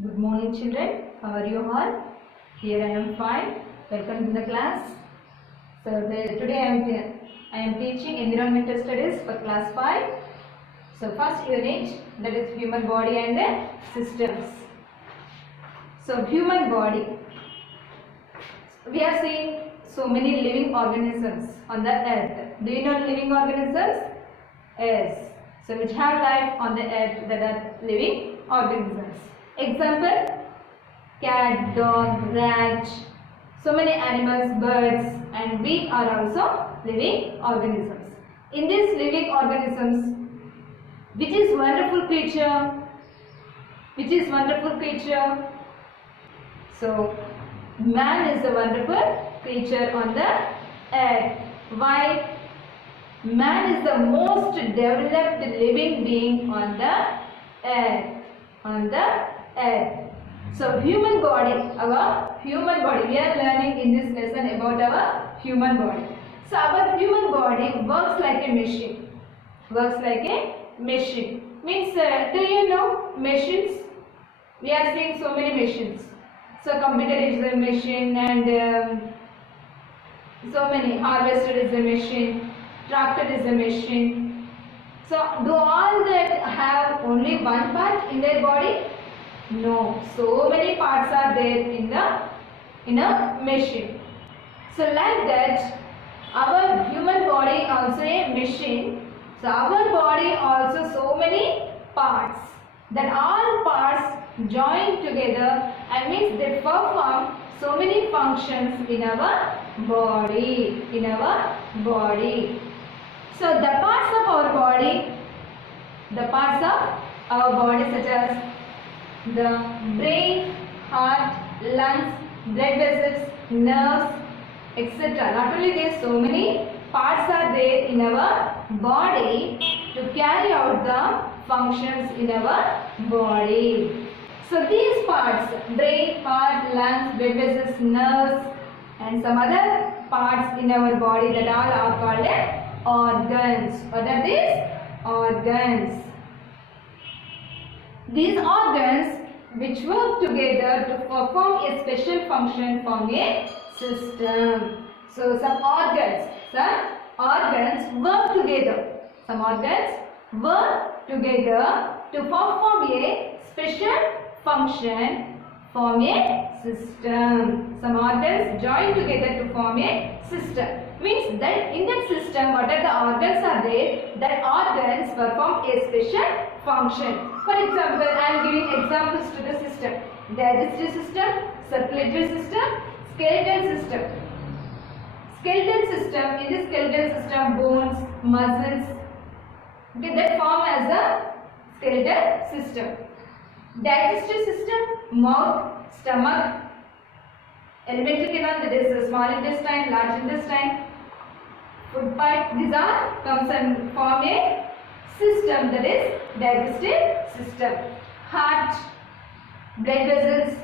Good morning children, how are you all? Here I am fine. Welcome to the class. Today I am teaching environmental studies for class 5. So first unit, that is human body and systems. So human body. We are seeing so many living organisms on the earth. Do you know living organisms? Yes. So which have life on the earth, that are living organisms. Example, cat, dog, rat, so many animals, birds, and we are also living organisms. In these living organisms, which is wonderful creature? Which is wonderful creature? So, man is a wonderful creature on the earth. Why? Man is the most developed living being on the earth. So human body, our human body, we are learning in this lesson about our human body. So our human body works like a machine. Works like a machine. Means, do you know machines? We are seeing so many machines. So computer is a machine, and so many. Harvester is a machine. Tractor is a machine. So do all that have only one part in their body? No. So many parts are there in a machine. So like that, our human body also a machine. So our body also so many parts. That all parts join together and means they perform so many functions in our body. So the parts of our body, such as the brain, heart, lungs, blood vessels, nerves, etc. Not only this, so many parts are there in our body to carry out the functions in our body. So these parts, brain, heart, lungs, blood vessels, nerves, and some other parts in our body, that all are called organs. What are these? Organs. These organs which work together to perform a special function form a system. So some organs work together. Some organs work together to perform a special function form a system. Some organs join together to form a system. Means that in that system, whatever the organs are there, that organs perform a special function. For example, I am giving examples to the system. Digestive system, circulatory system, skeletal system. Skeletal system, in the skeletal system, bones, muscles, okay, that form as a skeletal system. Digestive system, mouth, stomach, alimentary canal, that is the small intestine, large intestine, food pipe, these are comes and form a system, that is digestive system. Heart, blood vessels,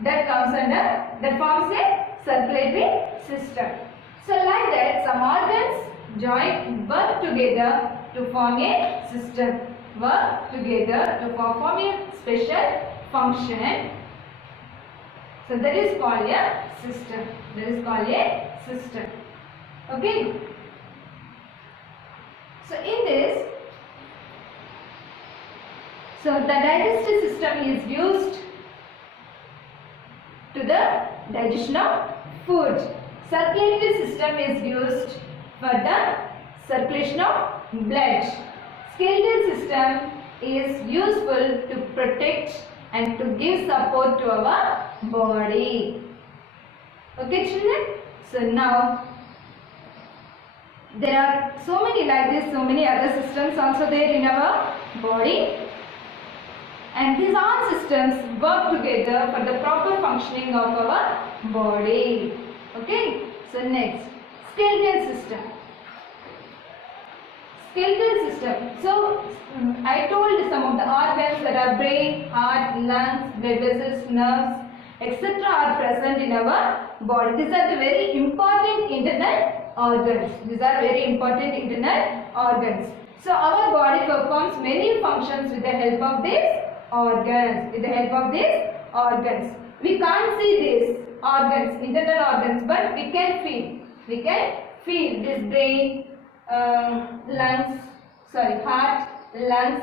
that comes under, that forms a circulatory system. So like that, some organs work together to form a system, work together to perform a special function. So that is called a system. Okay. So in this, so the digestive system is used to the digestion of food. Circulatory system is used for the circulation of blood. Skeletal system is useful to protect and to give support to our body. Okay children? So now there are so many like this, so many other systems also there in our body, and these all systems work together for the proper functioning of our body. Okay? So next, skeletal system. Skeletal system. So I told some of the organs that are brain, heart, lungs, blood vessels, nerves, etc. are present in our body. These are the very important internal organs. So our body performs many functions with the help of these organs. With the help of these organs. We can't see these organs, internal organs, but we can feel. We can feel this brain, lungs, heart, lungs,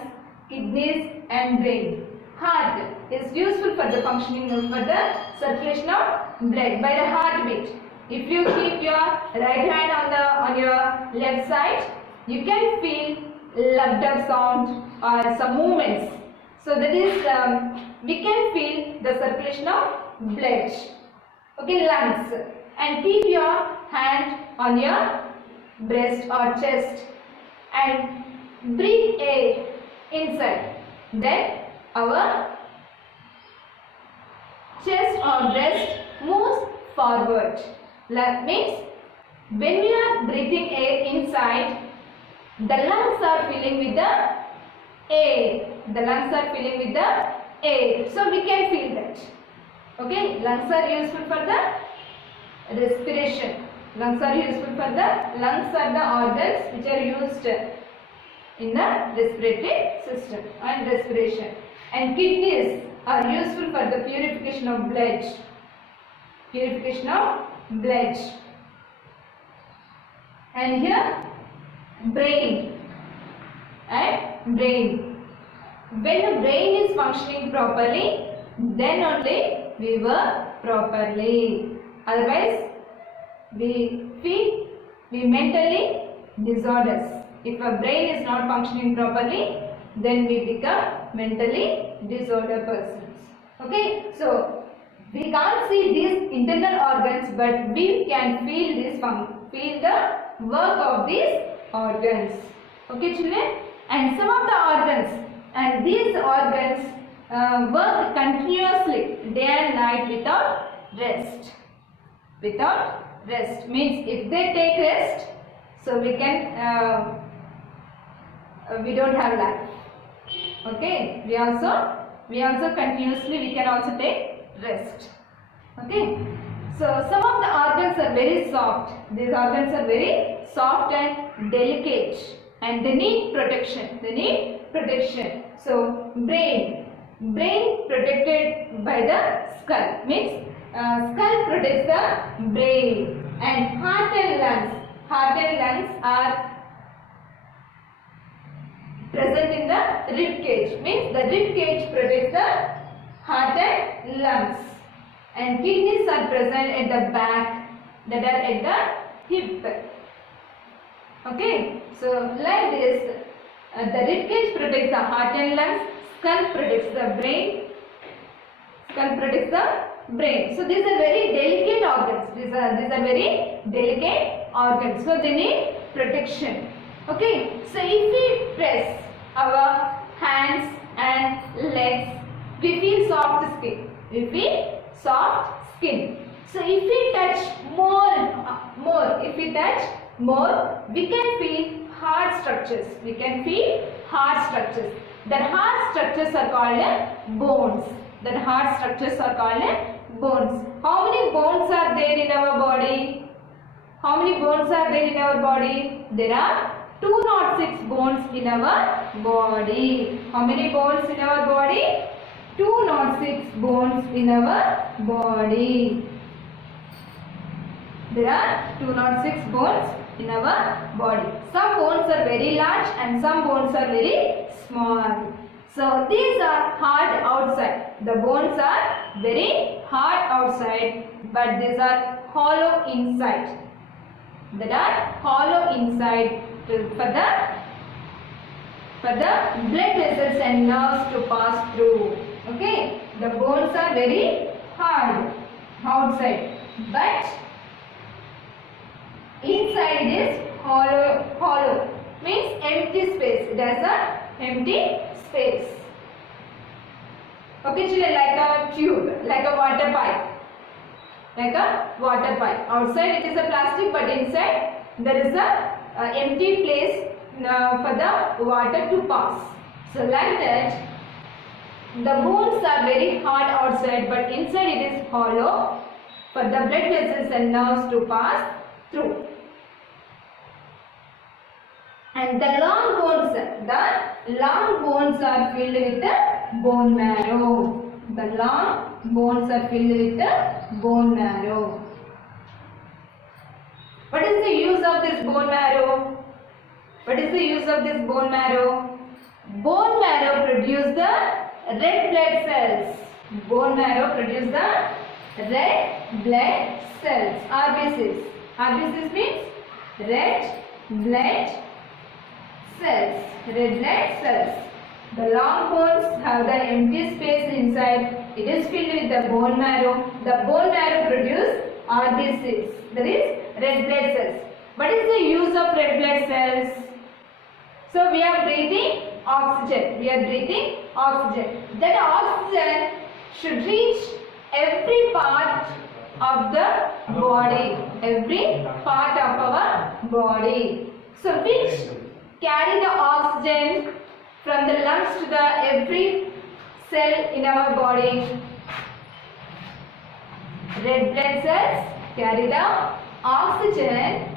kidneys and brain. Heart is useful for the functioning, for the circulation of blood by the heartbeat. If you keep your right hand on your left side, you can feel lub-dub sound or some movements. So that is, we can feel the circulation of blood. Okay, lungs. And keep your hand on your breast or chest and breathe air inside. Then our chest or breast moves forward. That means when we are breathing air inside, the lungs are filling with the air. The lungs are filling with the air. So we can feel that. Okay, lungs are useful for the respiration. Lungs are useful for the, lungs are the organs which are used in the respiratory system and respiration. And kidneys are useful for the purification of blood. Purification of blood. And here brain and brain. When the brain is functioning properly, then only we work properly. Otherwise, we feel, we mentally disorders. If our brain is not functioning properly, then we become mentally disordered persons. Okay, so we can't see these internal organs, but we can feel this, feel the work of these organs. Okay, children, and some of the organs, and these organs work continuously day and night without rest. Without rest means if they take rest, so we can we don't have life. Okay, we also continuously we can also take rest. Okay, so some of the organs are very soft. These organs are very soft and delicate, and they need protection. They need protection. So brain protected by the skull, means skull protects the brain, and heart and lungs are present in the rib cage, means the rib cage protects the heart and lungs, and kidneys are present at the back, that are at the hip. Okay, so like this, the rib cage protects the heart and lungs, skull protects the brain, So these are very delicate organs. These are very delicate organs. So they need protection. Okay, so if we press our hands and legs, we feel soft skin. We feel soft skin. So if we touch more, we can feel hard structures. We can feel hard structures. That hard structures are called bones. That hard structures are called bones. How many bones are there in our body? How many bones are there in our body? There are 206 bones in our body. How many bones in our body? 206 bones in our body. There are 206 bones in our body. Some bones are very large and some bones are very small. So these are hard outside. The bones are very hard outside, but these are hollow inside. That are hollow inside for the blood vessels and nerves to pass through. Okay, the bones are very hard outside, but inside it is hollow, means empty space. It has a empty space. Okay, children, like a tube, like a water pipe. Like a water pipe. Outside it is a plastic, but inside there is a empty place for the water to pass. So like that, the bones are very hard outside, but inside it is hollow for the blood vessels and nerves to pass through. And the long bones are filled with the bone marrow. The long bones are filled with the bone marrow. What is the use of this bone marrow? What is the use of this bone marrow? Bone marrow produces the red blood cells. Bone marrow produces the red blood cells. RBCs. RBCs means red blood cells. Red blood cells. The long bones have the empty space inside. It is filled with the bone marrow. The bone marrow produces RBCs. That is red blood cells. What is the use of red blood cells? So we are breathing oxygen. We are breathing oxygen. That oxygen should reach every part of the body. Every part of our body. So which carry the oxygen from the lungs to the every cell in our body. Red blood cells carry the oxygen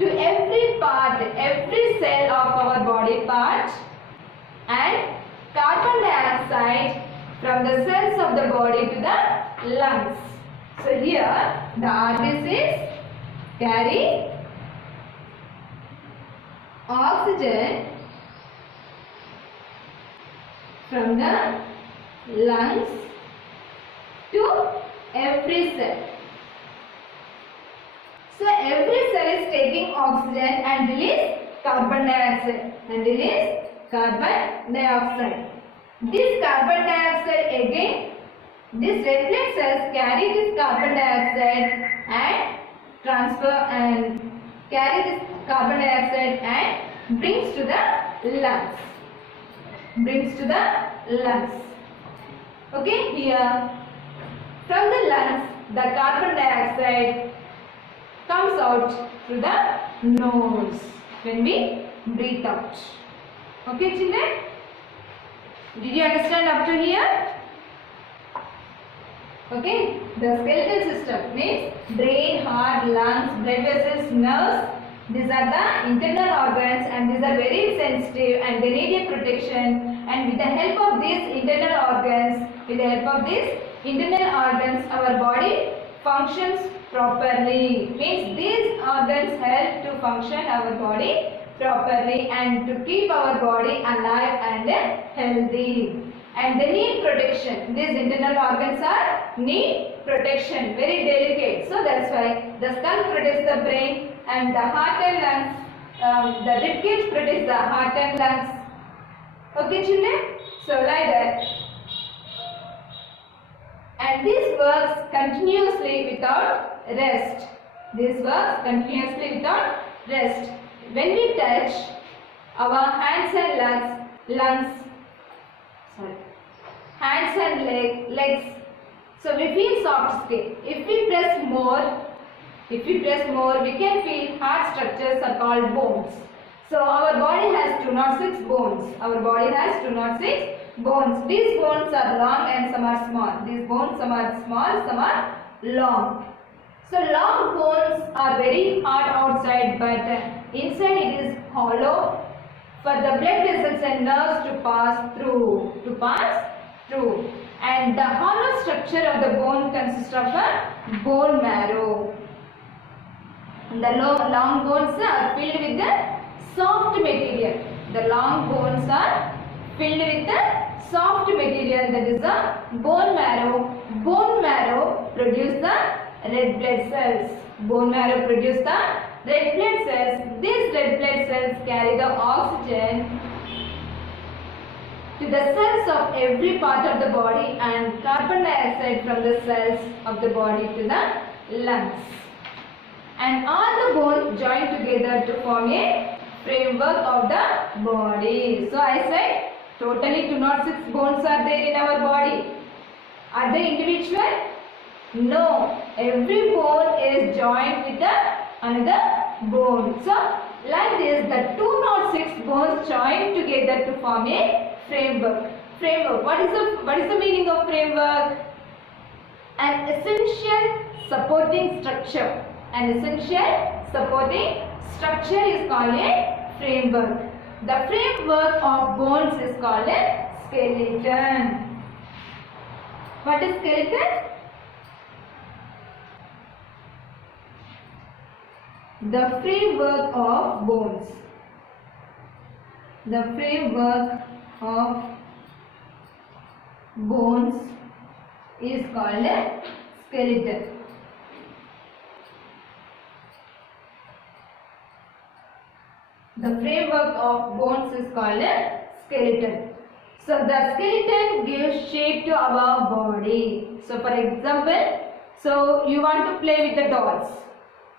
to every part, every cell of our body part, and carbon dioxide from the cells of the body to the lungs. So here the RBCs carry oxygen from the lungs to every cell. So every cell is taking oxygen and release carbon dioxide. This carbon dioxide again, these red blood cells carry this carbon dioxide and transfer and carry this carbon dioxide and brings to the lungs. Okay, here from the lungs the carbon dioxide comes out through the nose when we breathe out. Okay, children? Did you understand up to here? Okay, the skeletal system means brain, heart, lungs, blood vessels, nerves. These are the internal organs and these are very sensitive and they need a protection. And with the help of these internal organs, our body functions properly. Means these organs help to function our body properly and to keep our body alive and healthy. And they need protection. These internal organs need protection, very delicate. So that's why the skull protects the brain and the heart and lungs, the ribcage protects the heart and lungs. Okay, children? So like that. And this works continuously without rest. When we touch our hands and legs, so we feel soft skin. If we press more, we can feel hard structures are called bones. So our body has 206 bones. These bones are long and some are small. Some are long. So long bones are very hard outside, but inside it is hollow for the blood vessels and nerves to pass through. And the hollow structure of the bone consists of a bone marrow. And the long bones are filled with the soft material. That is the bone marrow. Bone marrow produces the red blood cells. These red blood cells carry the oxygen to the cells of every part of the body and carbon dioxide from the cells of the body to the lungs. And all the bones join together to form a framework of the body. So I said totally 206 bones are there in our body. Are they individual? No. Every bone is joined with another bone. So like this, the 206 bones join together to form a framework. What is the meaning of framework? An essential supporting structure. Is called a framework. The framework of bones is called a skeleton. What is skeleton? The framework of bones. The framework of bones is called a skeleton. The framework of bones is called a skeleton. So the skeleton gives shape to our body. So for example, so you want to play with the dolls.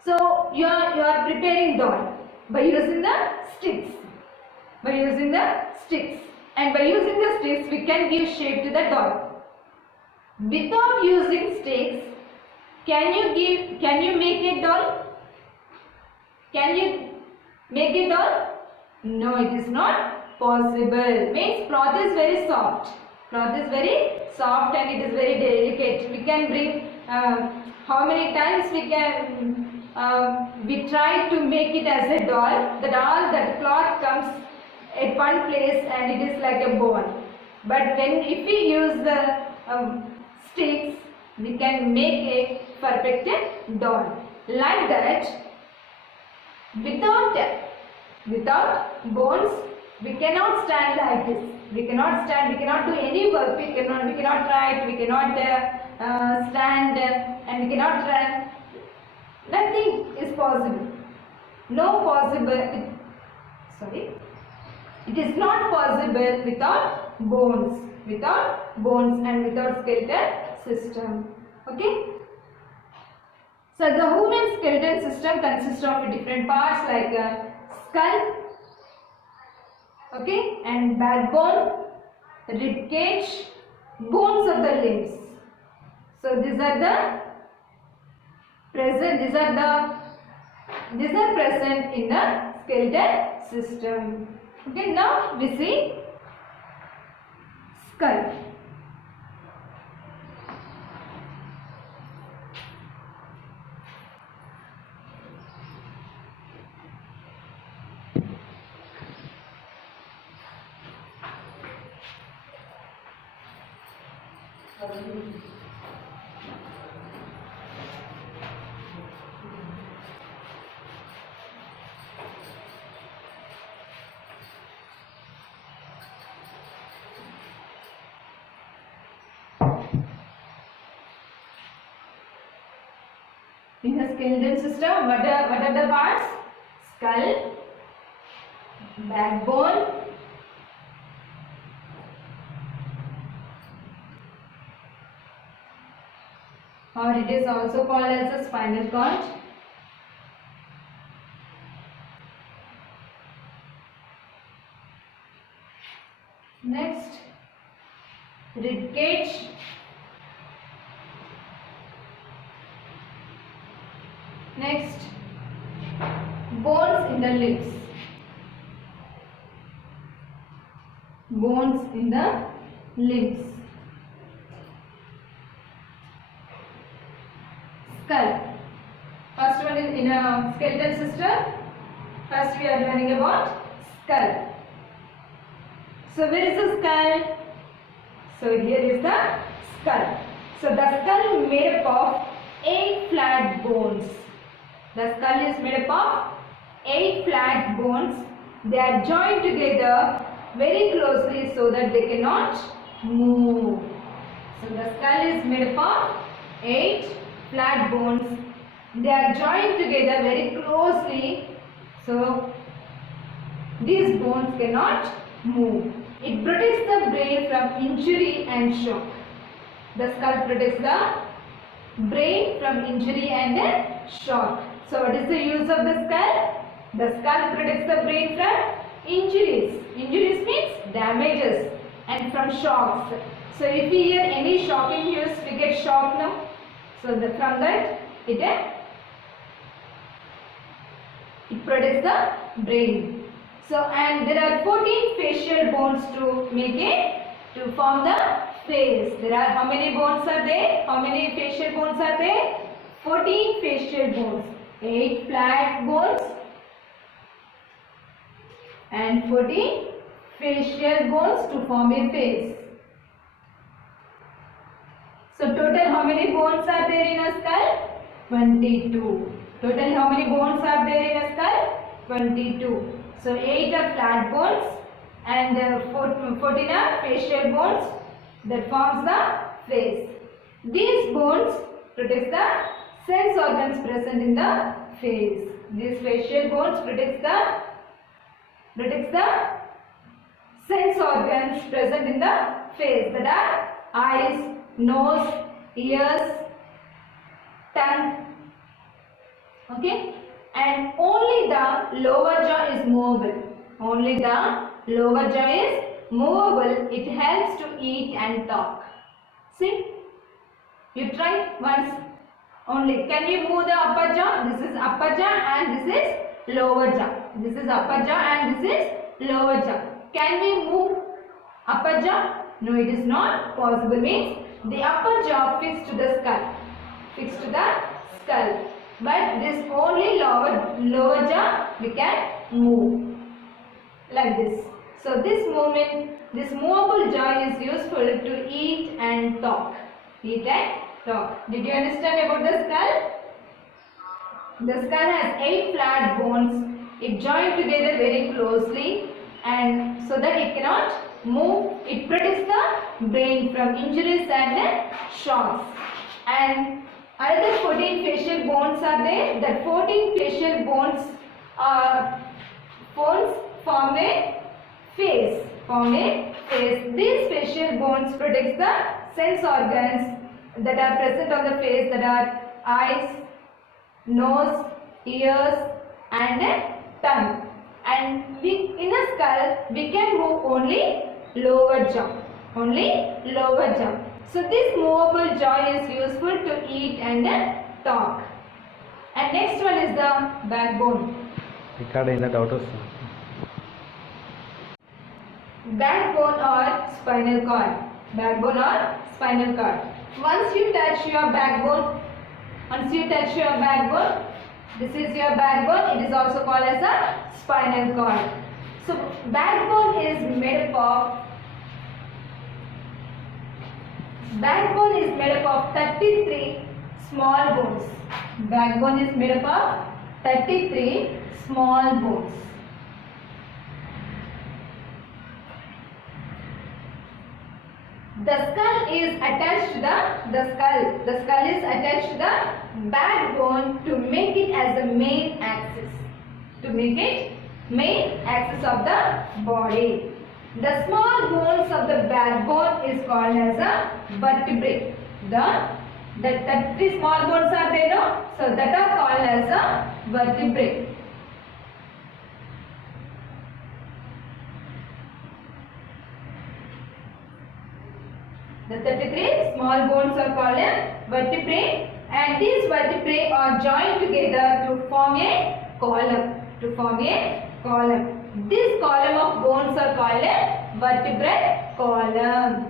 So you are preparing doll by using the sticks. By using the sticks. And by using the sticks we can give shape to the doll. Without using sticks, can you make a doll? Can you make a doll? No, it is not possible. Means cloth is very soft. Cloth is very soft and it is very delicate. We can bring how many times we try to make it as a doll. The cloth comes at one place and it is like a bone. But if we use the sticks, we can make a perfect doll. Like that, without bones, we cannot stand like this. We cannot stand. We cannot do any work. We cannot write. We cannot stand, and we cannot run. Nothing is possible. No possible. Sorry. It is not possible without bones. Without bones and without skeletal system. Okay. So the human skeletal system consists of different parts like skull, okay, and backbone, rib cage, bones of the limbs. So these are present in the skeletal system. Okay, now we see skull. In the skeletal system, what are the parts? Skull, backbone, or it is also called as a spinal cord. Next, rib cage. Next, bones in the limbs. Bones in the limbs. Skull. First one is in a skeletal system. First we are learning about skull. So where is the skull? So here is the skull. So the skull made up of 8 flat bones. The skull is made up of 8 flat bones. They are joined together very closely so that they cannot move. So the skull is made up of 8 flat bones. They are joined together very closely so these bones cannot move. It protects the brain from injury and shock. The skull protects the brain from injury and shock. So what is the use of the skull? The skull protects the brain from injuries. Injuries means damages and from shocks. So if we hear any shocking news, we get shocked now. So from that it protects the brain. So and there are 14 facial bones to form the face. There are how many bones are there? How many facial bones are there? 14 facial bones. 8 flat bones and 14 facial bones to form a face. So total how many bones are there in a skull? 22. Total how many bones are there in a skull? 22. So 8 are flat bones and 14 are facial bones that forms the face. These bones protect the sense organs present in the face. These facial bones protects the sense organs present in the face, that are eyes, nose, ears, tongue. Okay, and only the lower jaw is movable. Only the lower jaw is movable. It helps to eat and talk. See, you try once only. Can you move the upper jaw? This is upper jaw and this is lower jaw. This is upper jaw and this is lower jaw. Can we move upper jaw? No, it is not possible. Means the upper jaw fixed to the skull. Fixed to the skull. But this only lower jaw we can move. Like this. So this movement, this movable jaw is useful to eat and talk. Eat and talk. Did you understand about the skull? The skull has 8 flat bones. It joined together very closely and so that it cannot move. It protects the brain from injuries and shocks. And another 14 facial bones are there. That 14 facial bones form a face. These facial bones protects the sense organs that are present on the face, that are eyes, nose, ears and tongue. And in a skull we can move only lower jaw. So this movable jaw is useful to eat and talk. And next one is the backbone. Backbone or spinal cord. Once you touch your backbone, this is your backbone. It is also called as a spinal cord. So backbone is made up of 33 small bones. Backbone is made up of 33 small bones. The skull is attached to the backbone to make it as the main axis. Of the body. The small bones of the backbone is called as a vertebrae. The 33 small bones are there, no? So that are called as a vertebrae. The 33 small bones are called vertebrae, and these vertebrae are joined together to form a column. This column of bones are called a vertebral column.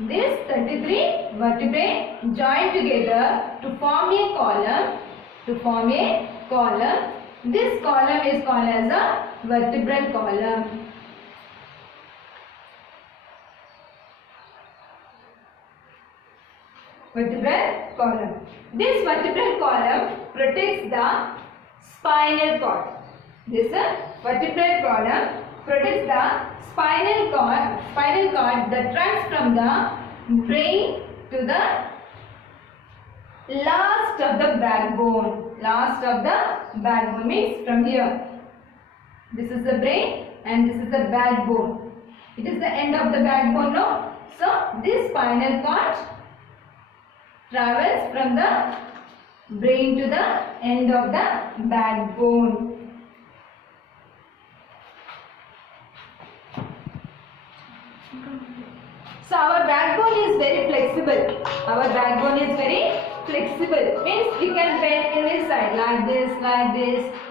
These 33 vertebrae joined together to form a column. This column is called as a vertebral column. Vertebral column. This vertebral column protects the spinal cord. This vertebral column protects the spinal cord that runs from the brain to the last of the backbone. Last of the backbone means from here. This is the brain and this is the backbone. It is the end of the backbone, no? So this spinal cord travels from the brain to the end of the backbone. So our backbone is very flexible. Means we can bend any side like this,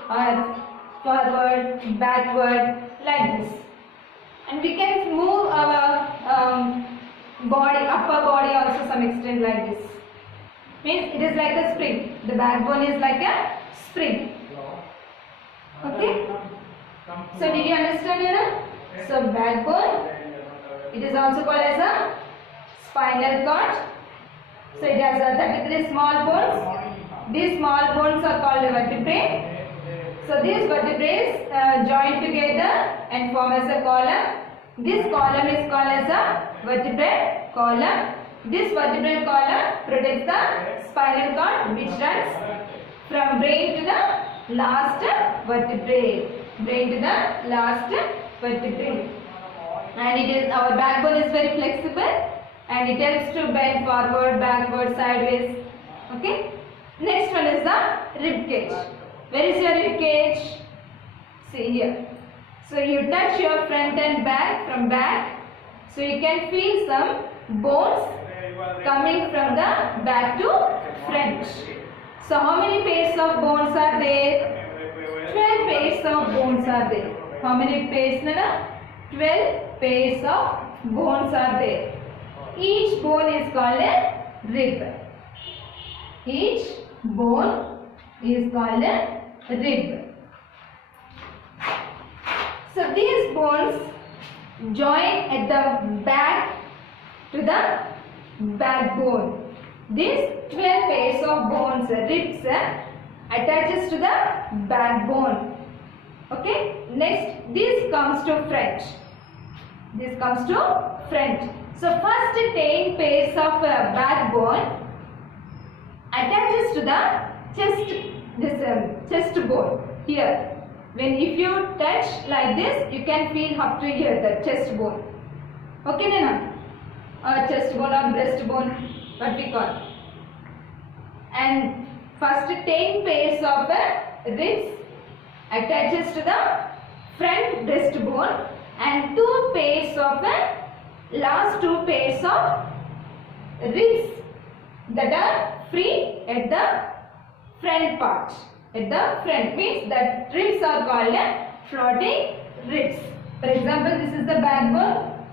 or forward, backward, like this. And we can move our body, upper body also some extent like this. Means it is like a spring. The backbone is like a spring. Okay? So did you understand it? So backbone, it is also called as a spinal cord. So it has 33 small bones. These small bones are called vertebrae. So these vertebrae join together and form as a column. This column is called as a vertebral column. This vertebral column protects the spinal cord which runs from brain to the last vertebrae. Brain to the last vertebrae. And it is, our backbone is very flexible and it helps to bend forward, backward, sideways. Okay. Next one is the rib cage. Where is your rib cage? See here. So you touch your front and back from back. So you can feel some bones coming from the back to front. So how many pairs of bones are there? 12 pairs of bones are there. How many pairs, Nana? 12 pairs of bones are there. Each bone is called a rib. Each bone is called a rib. So these bones join at the back to the backbone. These 12 pairs of bones, ribs, attaches to the backbone. Okay. Next, this comes to front. This comes to front. So first 10 pairs of backbone attaches to the chest. This chest bone here. When if you touch like this, you can feel up to here the chest bone. Okay, Nana? Chest bone or breast bone, what we call. And first 10 pairs of ribs attaches to the front breast bone and 2 pairs of last 2 pairs of ribs that are free at the front part. At the front means that ribs are called floating ribs. For example, this is the backbone.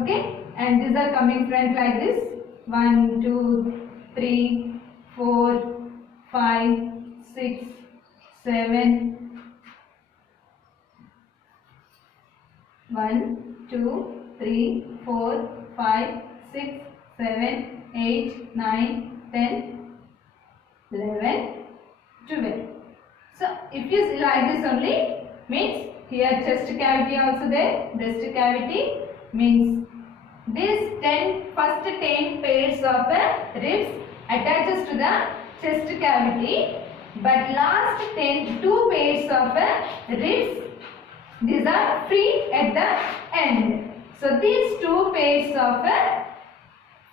Okay, and these are coming front like this. 1, 2, 3, 4, 5, 6, 7. 1, 2, 3, 4, 5, 6, 7, 8, 9, 10, 11, 12. So if you see like this only, means here chest cavity also there, breast cavity, means this first 10 pairs of ribs attaches to the chest cavity, but last 2 pairs of ribs, these are free at the end. So these 2 pairs of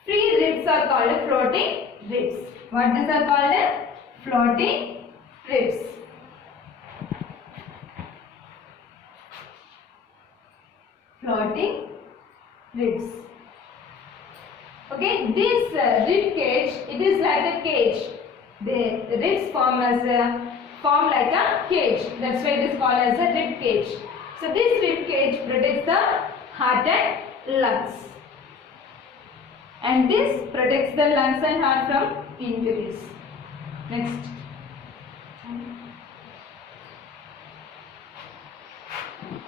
free ribs are called floating ribs. What these are called? Floating ribs. Floating ribs. Okay, this rib cage, it is like a cage. The ribs form like a cage. That's why it is called as a rib cage. So this rib cage protects the heart and lungs. And this protects the lungs and heart from injuries. Next.